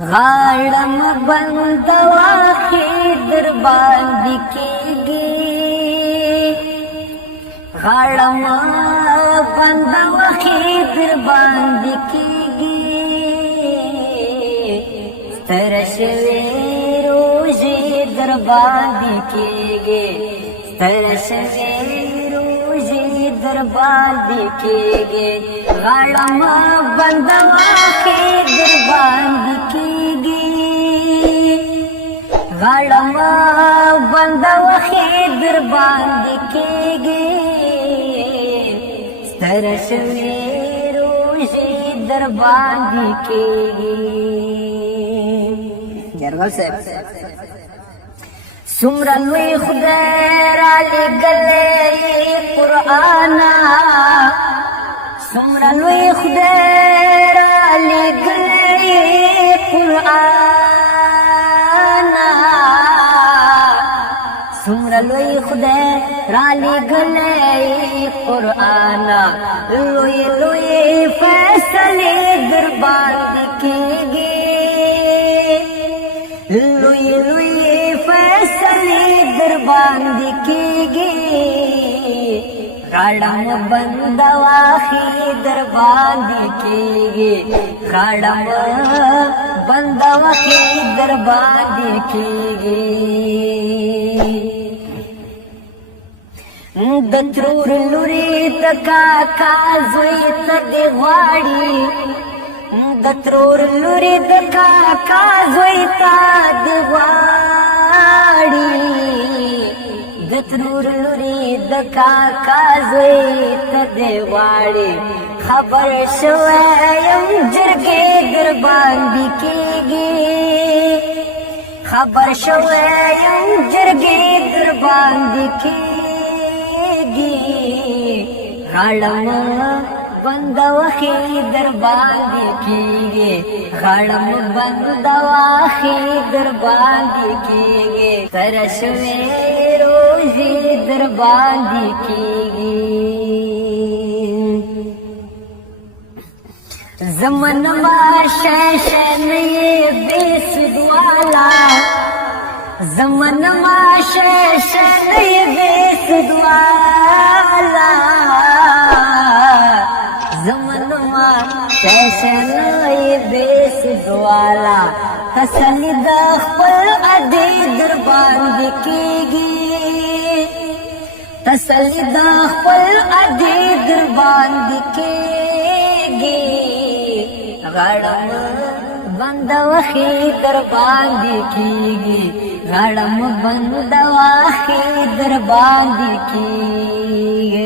غاړم بند واخې در باندې کېږي، غاړم بند واخې در باندې کېږي، ستره شوې روژې در باندې کېږي، ستره شوې روژې در باندې کېږي، غاړم بند واخې در باندې کېږي، غاړم بند واخې در باندې کېږي، ستره شوې روژې در باندې کېږي. جرګل صاحب څومره لوی خدای رالېږلی قرآنه، څومره لوی خدای رالېږلی قرآنه، څومره لوی خدای رالېږلی قرآنه، لوی لوی فیصلې در باندې کېږي، لوی لوی فیصلې در باندې کېږي، غاړم بند واخې در باندې کېږي، غاړم بند واخې در باندې کېږي. د ترور لورې د کاکا زوی ته دې غواړي، د ترور لورې د کاکا زوی ته دې غواړي، د ترور لورې د کاکا زوی ته دې غواړي، خبر شوی یم جرګې در باندې کېږي، خبر شوی یم جرګې در باندې کېږي، غاړم بند واخې در باندې کېږي، غاړم بند واخې در باندې کېږي، ستره شوې روژې در باندې کېږي. زمن ما شیشن بے سود والا، زمن ما شیشن بے سود والا، زمن ما شیشن بے سود والا، تسلی د خپل ادې در باندې کېږي، تسلی د خپل ادې در باندې کېږي، غاړم بند واخې در باندې کېږي، غاړم بند واخې در باندې کېږي.